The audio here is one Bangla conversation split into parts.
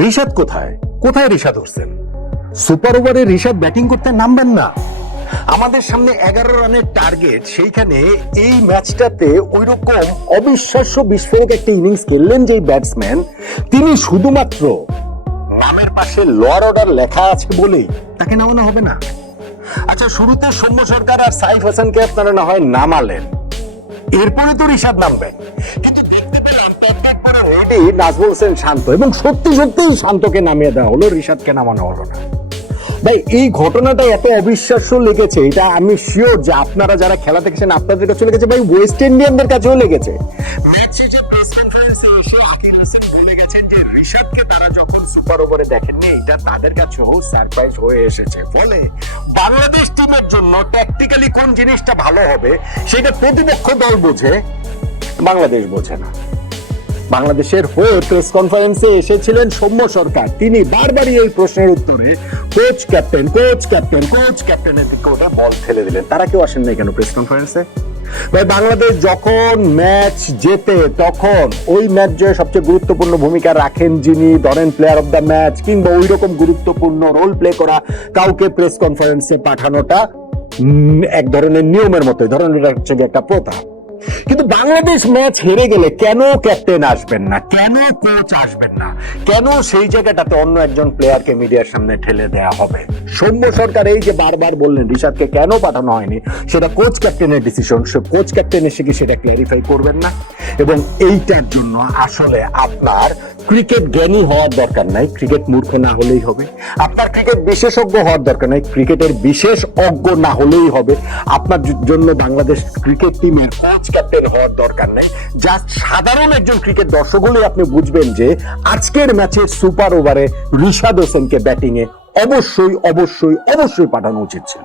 রিশাদ কোথায় কোথায় রিশাদ হোসেন? সুপার ওভারে রিশাদ ব্যাটিং করতে নামবেন না? আমাদের সামনে 11 রানের টার্গেট, সেইখানে এই ম্যাচটাতে ওইরকম অবিশ্বাস্য বিস্ফোরক একটা ইনিংস খেললেন যে ব্যাটসম্যান, তিনি শুধুমাত্র নামের পাশে লোয়ার অর্ডার লেখা আছে বলেই তাকে নামানো হবে না? আচ্ছা, শুরুতে সৌম্য সরকার আর সাইফ হাসানকে আপনারা না হয় নামালেন, এরপরে তো রিশাদ নামবেন, কিন্তু দেখতে পেলাম রেডি নাজমুল হোসেন শান্ত, এবং সত্যি সত্যি শান্তকে নামিয়ে দেওয়া হলো, রিশাদকে নামানো হলো না। ভাই, এই ঘটনাটা এত অবিশ্বাস্য লেগেছে, এটা আমি শিওর যে আপনারা যারা খেলা দেখেছেন আপনাদের কাছে লেগেছে, ভাই ওয়েস্ট ইন্ডিয়ানদের কাছেও লেগেছে। ম্যাচ শেষে প্রেস কনফারেন্সে এসে আকিব হোসেন বলে গেছেন যে রিশাদকে তারা যখন সুপার ওভারে দেখেননি, এটা তাদের কাছেও সারপ্রাইজ হয়ে এসেছে। ফলে বাংলাদেশ টিমের জন্য ট্যাকটিক্যালি কোন জিনিসটা ভালো হবে সেটা প্রতিপক্ষ দল বোঝে, বাংলাদেশ বোঝে না। বাংলাদেশের হয়ে প্রেস কনফারেন্সে এসেছিলেন সৌম্য সরকার, তিনি বারবারই এই প্রশ্নের উত্তরে coach captain coach captain coach ক্যাপ্টেনের দিকে ওটা বল ঠেলে দিলেন। তারা কেউ আসেন নাই কেন প্রেস কনফারেন্সে? ভাই, বাংলাদেশ যখন ম্যাচ জেতে তখন ওই ম্যাচ জয়ে সবচেয়ে গুরুত্বপূর্ণ ভূমিকা রাখেন যিনি, ধরেন প্লেয়ার অফ দ্য ম্যাচ কিংবা ওই রকম গুরুত্বপূর্ণ রোল প্লে করা কাউকে প্রেস কনফারেন্সে পাঠানোটা এক ধরনের নিয়মের মতো, ধরেন এটা হচ্ছে একটা প্রথা। কিন্তু বাংলাদেশ ম্যাচ হেরে গেলে কেন ক্যাপ্টেন আসবেন না, কেন কোচ আসবেন না, কেন সেই জায়গাটাতে অন্য একজন প্লেয়ারকে মিডিয়ার সামনে ঠেলে দেয়া হবে? সৌম্য সরকার এই যে বারবার বললেন রিশাদকে কেন পাঠানো হয়নি, সেটা কোচ ক্যাপ্টেনের ডিসিশন, কোচ ক্যাপ্টেন এসে কি সেটা ক্ল্যারিফাই করবেন না? এবং এইটার জন্য আসলে আপনার ক্রিকেট জ্ঞানী হওয়ার দরকার নাই, ক্রিকেট মূর্খ না হলেই হবে। আপনার ক্রিকেট বিশেষজ্ঞ হওয়ার দরকার নাই, ক্রিকেটের বিশেষ অজ্ঞ না হলেই হবে। আপনার জন্য বাংলাদেশ ক্রিকেট টিমের কোচ ক্যাপ্টেন হওয়ার দরকার নেই, জাস্ট সাধারণ একজন ক্রিকেট দর্শক হলে আপনি বুঝবেন যে আজকের ম্যাচের সুপার ওভারে রিশাদ হোসেনকে ব্যাটিং এ অবশ্যই অবশ্যই অবশ্যই পাঠানো উচিত ছিল।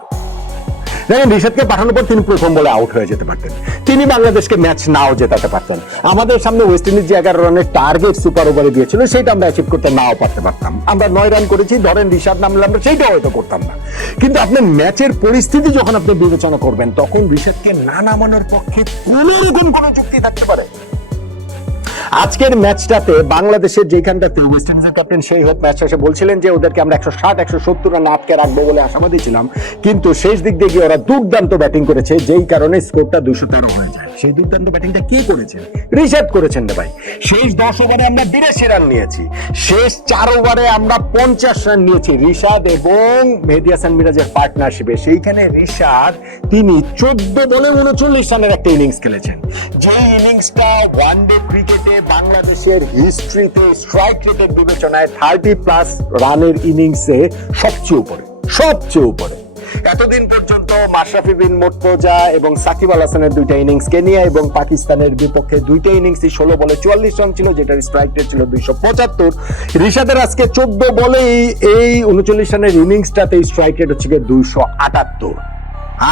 দেখেন, রিশাদকে পাঠানোর পর তিনি প্রথম বলে আউট হয়ে যেতে পারতেন, তিনি বাংলাদেশকে ম্যাচ নাও জেতাতে পারতেন। আমাদের সামনে ওয়েস্ট ইন্ডিজ যে 11 রানের টার্গেট সুপার ওভারে দিয়েছিল সেটা আমরা অ্যাচিভ করতে নাও পারতে পারতাম। আমরা 9 রান করেছি, ধরেন রিশাদ নামলে আমরা সেইটাও হয়তো করতাম না। কিন্তু আপনার ম্যাচের পরিস্থিতি যখন আপনি বিবেচনা করবেন, তখন রিশাদকে না নামানোর পক্ষে কোন রকম কোনো যুক্তি থাকতে পারে? আজকের ম্যাচটাতে বাংলাদেশের যেখানটাতে ওয়েস্ট ইন্ডিজের ক্যাপ্টেন সেই হোপ ম্যাচ শেষে বলছিলেন যে ওদেরকে আমরা 160-170 রান আটকে রাখবো বলে আশাবাদী ছিলাম, কিন্তু শেষ দিক দিয়ে গিয়ে ওরা দুর্দান্ত ব্যাটিং করেছে, যেই কারণে স্কোরটা 213 হয়ে যায়। সেই দুর্দান্ত ব্যাটিংটা কে করেছেন? রিশাদ করেছেন রে ভাই। শেষ 10 ওভারে আমরা 82 রান নিয়েছি, শেষ 4 ওভারে আমরা 50 রান নিয়েছি রিশাদ এবং মেহেদী হাসান মিরাজের পার্টনারশিপে। সেইখানে রিশাদ তিনি 14 বলে 39 রানের একটা ইনিংস খেলেছেন, যে ইনিংসটা ওয়ানডে ক্রিকেটে বাংলাদেশের হিস্ট্রিতে স্ট্রাইক রেটের বিবেচনায় 30+ রানের ইনিংসে সবচেয়ে উপরে। এতদিন পর্যন্ত মাশরাফি বিন মুর্তজা এবং সাকিব আল হাসানের দুইটা ইনিংস কেনিয়া এবং পাকিস্তানের বিপক্ষে দুইটা ইনিংসই 16 বলে 44 রান ছিল, যেটার স্ট্রাইক রেট ছিল 275। রিশাদের আজকে 14 বলেই এই 39 রানের ইনিংসটাতে স্ট্রাইক রেট হচ্ছে 278।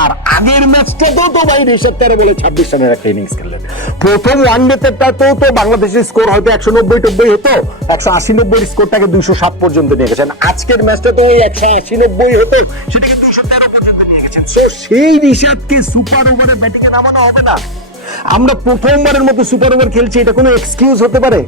আর আগের ম্যাচটাতেও তো ভাই রিশাদ 13 বলে 26 রানের একটা ইনিংস খেললেন। প্রথম ওয়ানডেতেও তো বাংলাদেশের স্কোর হয়তো 190-90 হতো, 180-90 স্কোরটাকে 207 পর্যন্ত নিয়ে গেছেন। আজকের ম্যাচটা তো ওই 180-90 হতো, সেটাকে 213 পর্যন্ত নিয়ে গেছেন। সো সেই রিশাদকে সুপার ওভারে ব্যাটিং এ নামানো হবে না। আমরা প্রথমবারের মতো সুপার ওভার খেলছি, এটা কোনো এক্সকিউজ হতে পারে?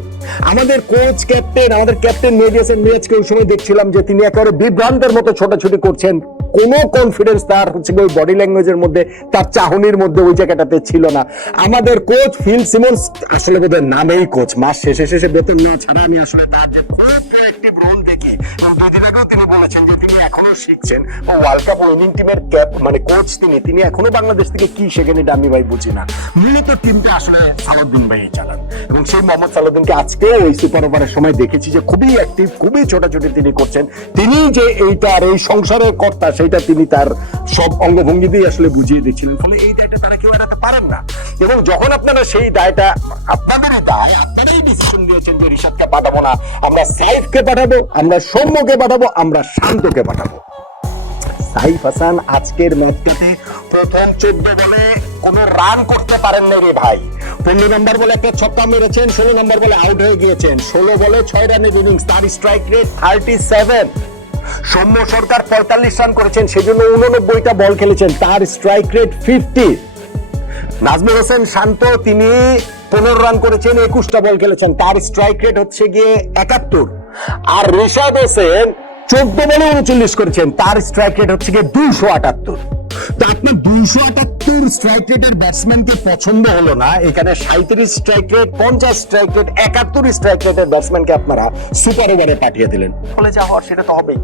আমাদের কোচ ক্যাপ্টেন, আমাদের ক্যাপ্টেন মেহেদী হাসান মিরাজকে ওই সময় দেখছিলাম যে তিনি একেবারে বিভ্রান্তের মতো ছোটাছুটি করছেন, কোনো কনফিডেন্স তার হচ্ছে ওই বডি ল্যাঙ্গুয়েজের মধ্যে, তার চাহনির মধ্যে ওই জায়গাটাতে ছিল না। আমাদের কোচ ফিল সিমন্স আসলে বোধহয় নামেই কোচ, মাস শেষে বেতন নেওয়া ছাড়া আমি আসলে তার যে খুব প্রোঅ্যাক্টিভ রোল দেখি, এবং 2 দিন আগেও তিনি বলেছেন যে তিনি এখনো শিখছেন, ও ওয়ার্ল্ড কাপ উইনিং টিমের মানে কোচ তিনি এখনো বাংলাদেশ থেকে কি শেখেন এটা আমি ভাই বুঝি না। মূলত টিমটা আসলে সালাউদ্দিন ভাই চালান, এবং সেই মোহাম্মদ সালাউদ্দিনকে আজকে ওই সুপার ওভারের সময় দেখেছি যে খুবই অ্যাক্টিভ, খুবই ছোটাছুটি তিনি করছেন। তিনি যে এইটার এই সংসারের কর্তা সেটা তিনি তার সব অঙ্গভঙ্গি দিয়ে আসলে বুঝিয়ে দিচ্ছিলেন। ফলে এই দায়টা তারা কেউ এড়াতে পারেন না, এবং যখন আপনারা সেই দায়টা, আপনাদেরই দায়, আপনারাই ডিসিশন দিয়েছেন যে রিশাদকে পাঠাবো না, আমরা সাইফকে পাঠাবো, আমরা সৌম্যকে পাঠাবো, আমরা শান্তকে পাঠাবো। সাইফ হাসান আজকের ম্যাচটাতে প্রথম 14 বলে কোনো রান করতে পারেন না রে ভাই। 15 নম্বর বলে একটা ছক্কা মেরেছেন, 16 নম্বর বলে আউট হয়ে গিয়েছেন। 16 বলে 6 রানের ইনিংস, তার স্ট্রাইক রেট 37। সৌম্য সরকার 45 রান করেছেন, সেজন্য 89টা বল খেলেছেন, তার স্ট্রাইক রেট 50। নাজমুল হোসেন শান্ত তিনি 15 রান করেছেন, 21টা বল খেলেছেন, তার স্ট্রাইক রেট হচ্ছে গিয়ে 71। আর রিশাদ হোসেন 14 বলে 39 করেছেন, তার স্ট্রাইক রেট হচ্ছে গিয়ে 278। তো আপনার 278 স্ট্রাইক রেটের ব্যাটসম্যানকে পছন্দ হলো না, এখানে 37 strike rate, 50 strike rate, 71 strike রেটের ব্যাটসম্যানকে আপনারা সুপার ওভারে পাঠিয়ে দিলেন। ফলে যা হওয়ার সেটা তো হবেই,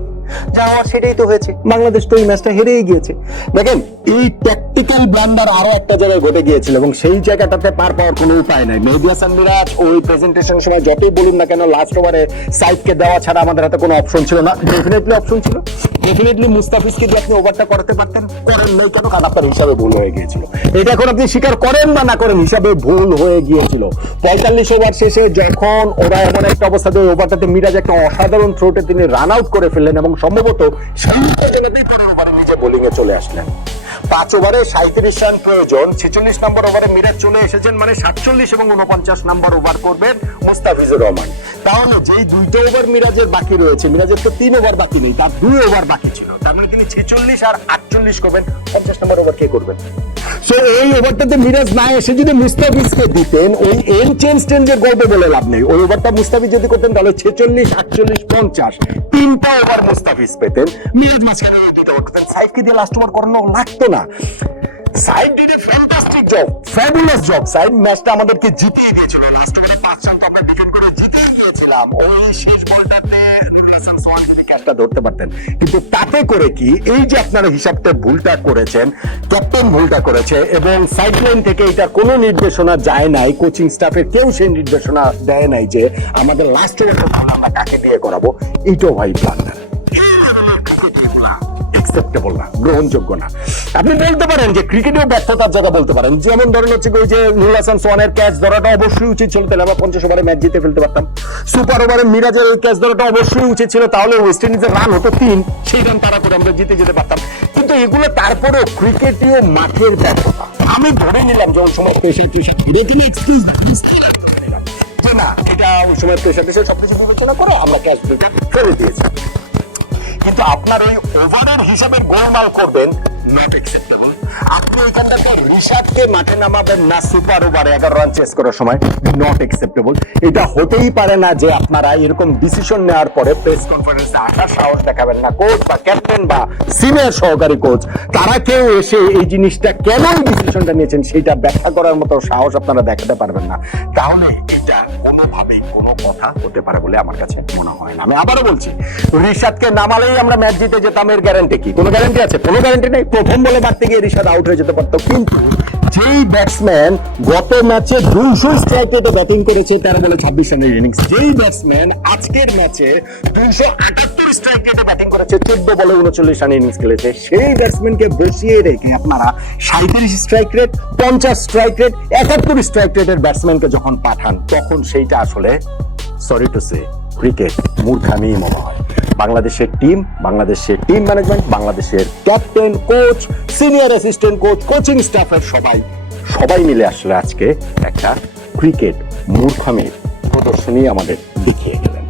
যা হওয়ার সেটাই তো হয়েছে। বাংলাদেশ তো এই ম্যাচটা হেরেই গিয়েছে। দেখেন, এই ট্যাকটিক্যাল ব্লান্ডার আরো একটা জায়গায় ঘটে গিয়েছিল এবং সেই জায়গাটাতে পার পাওয়ার কোনো উপায় নাই। মেহেদী হাসান মিরাজ ওই প্রেজেন্টেশন সময় যতই বলুন না কেন, লাস্ট ওভারে সাইডকে দেওয়া ছাড়া আমাদের হাতে কোনো অপশন ছিল না। ডেফিনেটলি অপশন ছিল, ডেফিনেটলি মুস্তাফিজকে দিয়ে আপনি ওভারটা করাতে পারতেন, করেন নাই কেন? কারণ আপনার হিসাবে ভুল হয়ে গিয়েছিল। এটা এখন আপনি স্বীকার করেন বা না করেন, হিসাবে ভুল হয়ে গিয়েছিল। 45 ওভার শেষে যখন ওরা এমন একটা অবস্থাতে ওই ওভারটাতে মিরাজ একটা অসাধারণ থ্রোতে তিনি রান আউট করে ফেললেন এবং সম্ভবত নিজে বোলিং এ চলে আসলেন। 5 ওভারে 37 রান প্রয়োজন, 46 নম্বর ওভারে মিরাজ চলে এসেছেন, মানে 47 এবং 49 নম্বর ওভার করবেন মুস্তাফিজুর রহমান। তাহলে যেই 2টা ওভার মিরাজের বাকি রয়েছে, মিরাজের তো 3 ওভার বাকি নেই, তার 2 ওভার বাকি ছিল, তার মানে তিনি 46 আর 48 করবেন। 50 নম্বর ওভার কে করবেন? সো এই ওভারটাতে মিরাজ না এসে যদি মুস্তাফিজকে দিতেন, ওই এন চেঞ্জের গল্প বলে লাভ নেই। ওই ওভারটা মুস্তাফিজ যদি করতেন তাহলে 46, 48, 50 3টা ওভার মুস্তাফিজ পেতেন, মিরাজ মাঝখানে 2টা ওভার করতেন। সাইফকে দিয়ে লাস্ট ওভার করানো লাগতো না। Side did a fantastic job, fabulous job. Side ম্যাচটা আমাদেরকে জিতিয়ে দিয়েছিল। লাস্ট ওভারে 5 রান তো আমরা ডিফেন্ড করে জিতিয়ে গিয়েছিলাম। ওই শেষ বলটাতে নুরুল হাসান সোহান যদি ক্যাচটা ধরতে পারতেন, কিন্তু তাতে করে কি এই যে আপনারা হিসাবটা ভুলটা করেছেন, ক্যাপ্টেন ভুলটা করেছে এবং সাইডলাইন থেকে এটা কোনো নির্দেশনা যায় নাই, কোচিং স্টাফের কেউ সেই নির্দেশনা দেয় নাই যে আমাদের লাস্ট ওভারটা আমরা কাকে দিয়ে করাবো। এইটাও ভাই ব্লান্ডার, অ্যাকসেপ্টেবল না, গ্রহণযোগ্য না। আপনি বলতে পারেন যে ক্রিকেটেও ব্যর্থতার জায়গা বলতে পারেন, যেমন ধরেন হচ্ছে ওই যে নুরুল হাসান সোহানের ক্যাচ ধরাটা অবশ্যই উচিত ছিল, তাহলে আমরা 50 ওভারে ম্যাচ জিতে ফেলতে পারতাম। সুপার ওভারে মিরাজের ক্যাচ ধরাটা অবশ্যই উচিত ছিল, তাহলে ওয়েস্ট ইন্ডিজের রান হতো 3, সেই রান তারা করে আমরা জিতে যেতে পারতাম। কিন্তু এগুলো তারপরেও ক্রিকেটীয় মাঠের ব্যর্থতা। আমি ধরে নিলাম যে ওই সময় না, এটা ওই সময় প্রেশার টেশার সবকিছু বিবেচনা করে আমরা ক্যাচ ফেলে দিয়েছি। কিন্তু আপনার ওই ওভারের হিসাবে গোলমাল করবেন, নট অ্যাকসেপ্টেবল। আপনি ওইখানটাতে রিশাদকে মাঠে নামাবেন না সুপার ওভারে 11 রান চেস করার সময়, নট অ্যাকসেপ্টেবল। এটা হতেই পারে না যে আপনারা এরকম ডিসিশন নেওয়ার পরে প্রেস কনফারেন্সে আসার সাহস দেখাবেন না। কোচ বা ক্যাপ্টেন বা সিনিয়র সহকারী কোচ, তারা কেউ এসে এই জিনিসটা কেন ডিসিশনটা নিয়েছেন সেটা ব্যাখ্যা করার মতো সাহস আপনারা দেখাতে পারবেন না। তাহলে এটা কোনোভাবেই কোনো কথা হতে পারে বলে আমার কাছে মনে হয় না। আমি আবারও বলছি, রিশাদকে নামালেই আমরা ম্যাচ জিতে যেতাম, এর গ্যারান্টি কি? কোনো গ্যারান্টি আছে? কোনো গ্যারান্টি নেই। প্রথম বলে মারতে গিয়ে রিশাদ আউট হয়ে যেতে পারতো, কিন্তু যেই ব্যাটসম্যান গত ম্যাচে 200 স্ট্রাইক রেটে ব্যাটিং করেছে 13 বলে 26 রানের ইনিংস, যেই ব্যাটসম্যান আজকের ম্যাচে 278 স্ট্রাইক রেটে ব্যাটিং করেছে 14 বলে 39 রানের ইনিংস খেলেছে, সেই ব্যাটসম্যানকে বসিয়ে রেখে আপনারা 37 strike rate, 50 strike rate, 71 strike রেটের ব্যাটসম্যানকে যখন পাঠান, তখন সেইটা আসলে সরি টু সে ক্রিকেট মূর্খামি মনে হয়। বাংলাদেশের টিম, বাংলাদেশের টিম ম্যানেজমেন্ট, বাংলাদেশের captain, coach, senior assistant coach, coaching স্টাফের সবাই মিলে আসলে আজকে একটা ক্রিকেট মূর্খামির প্রদর্শনী আমাদের দেখিয়ে গেলেন।